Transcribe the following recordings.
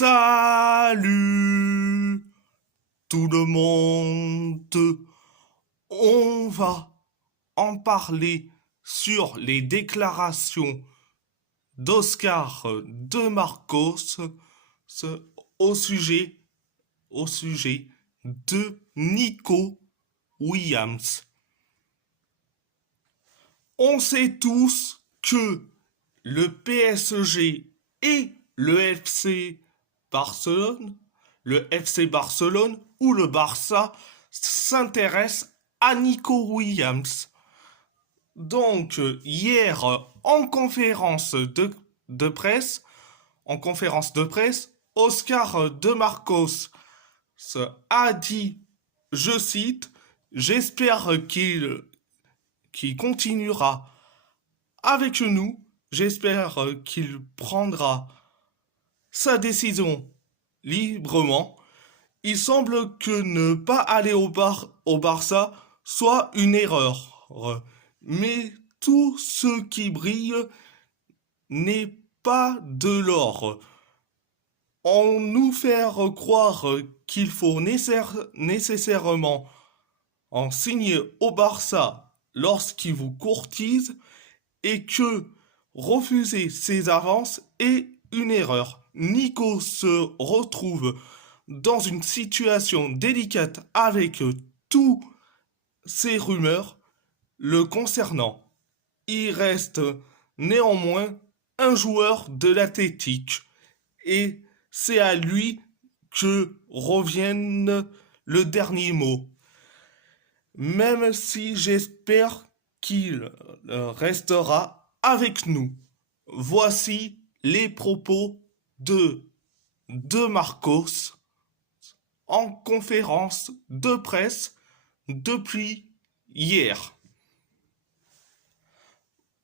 Salut tout le monde. On va en parler sur les déclarations d'Oscar de Marcos au sujet, au sujet de Nico Williams. On sait tous que le PSG et Barcelone, le FC Barcelone ou le Barça s'intéressent à Nico Williams. Donc hier en conférence de presse, Oscar de Marcos a dit, je cite, j'espère qu'il continuera avec nous. J'espère qu'il prendra sa décision librement. Il semble que ne pas aller au Barça soit une erreur. Mais tout ce qui brille n'est pas de l'or. On nous faire croire qu'il faut nécessairement en signer au Barça lorsqu'il vous courtise et que refuser ses avances est une erreur. Nico se retrouve dans une situation délicate avec tous ces rumeurs le concernant. Il reste néanmoins un joueur de l'Athletic et c'est à lui que revienne le dernier mot. Même si j'espère qu'il restera avec nous. Voici les propos de Marcos en conférence de presse depuis hier.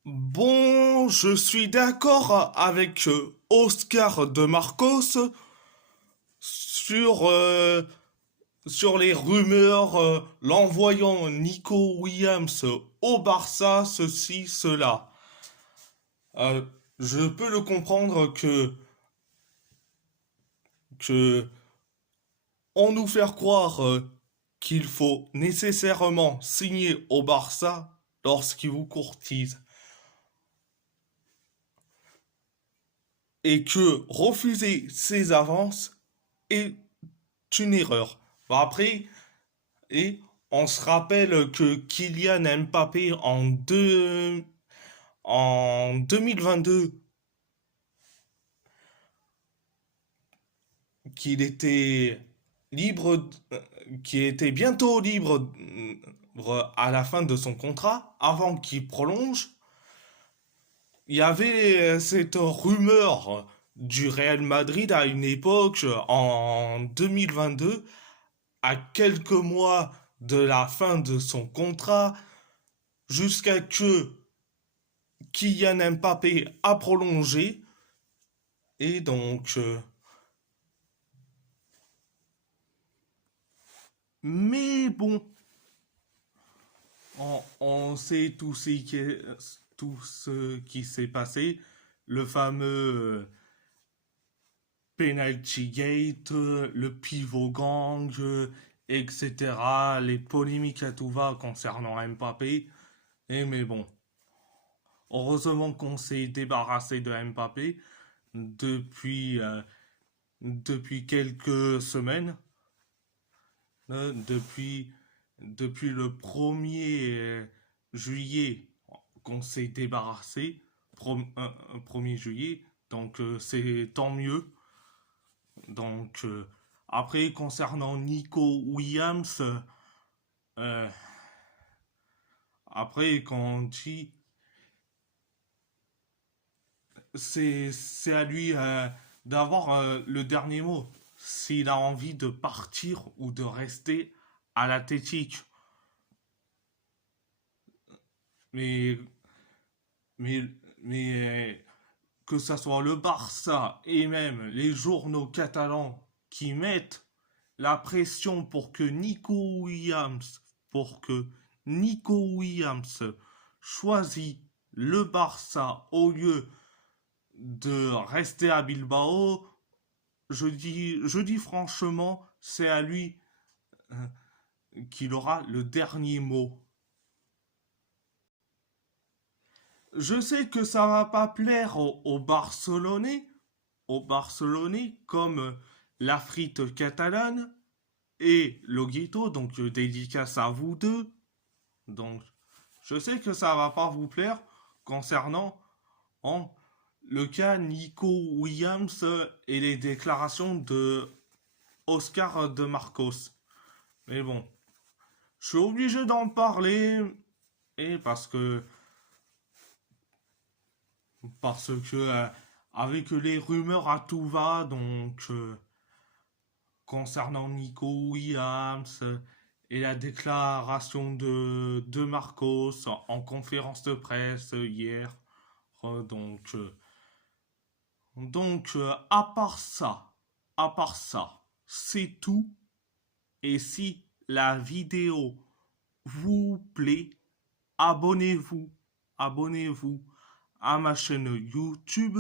Bon, je suis d'accord avec Oscar de Marcos sur les rumeurs l'envoyant Nico Williams au Barça, ceci, cela. Je peux le comprendre que on nous faire croire qu'il faut nécessairement signer au Barça lorsqu'il vous courtise. Et que refuser ses avances est une erreur. Après, et on se rappelle que Kylian Mbappé en 2022, qu'il était libre, qui était bientôt libre à la fin de son contrat, avant qu'il prolonge, il y avait cette rumeur du Real Madrid à une époque, en 2022, à quelques mois de la fin de son contrat, jusqu'à que Kylian Mbappé a prolongé. Et donc... mais bon, on sait tout ce qui s'est passé. Le fameux penalty gate, le pivot gang, etc. Les polémiques à tout va concernant Mbappé. Mais bon, heureusement qu'on s'est débarrassé de Mbappé depuis quelques semaines. Depuis le 1er juillet qu'on s'est débarrassé, 1er juillet, donc c'est tant mieux. Donc après, concernant Nico Williams, euh, après quand on dit c'est à lui d'avoir le dernier mot s'il a envie de partir ou de rester à l'Athletic. Mais mais mais que ça soit le Barça et même les journaux catalans qui mettent la pression pour que Nico Williams choisit le Barça au lieu de rester à Bilbao, je dis franchement, c'est à lui qu'il aura le dernier mot. Je sais que ça va pas plaire aux Barcelonais comme la frite catalane et Loguito, donc dédicace à vous deux. Donc, je sais que ça va pas vous plaire concernant en, le cas Nico Williams et les déclarations de Oscar de Marcos. Mais bon, je suis obligé d'en parler et parce que avec les rumeurs à tout va, donc concernant Nico Williams et la déclaration de Marcos en conférence de presse hier. Donc, à part ça, c'est tout. Et si la vidéo vous plaît, abonnez-vous, abonnez-vous à ma chaîne YouTube.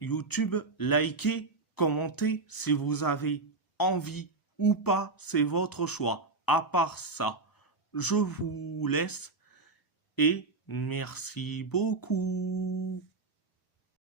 YouTube, likez, commentez si vous avez envie ou pas, c'est votre choix. À part ça, je vous laisse et merci beaucoup.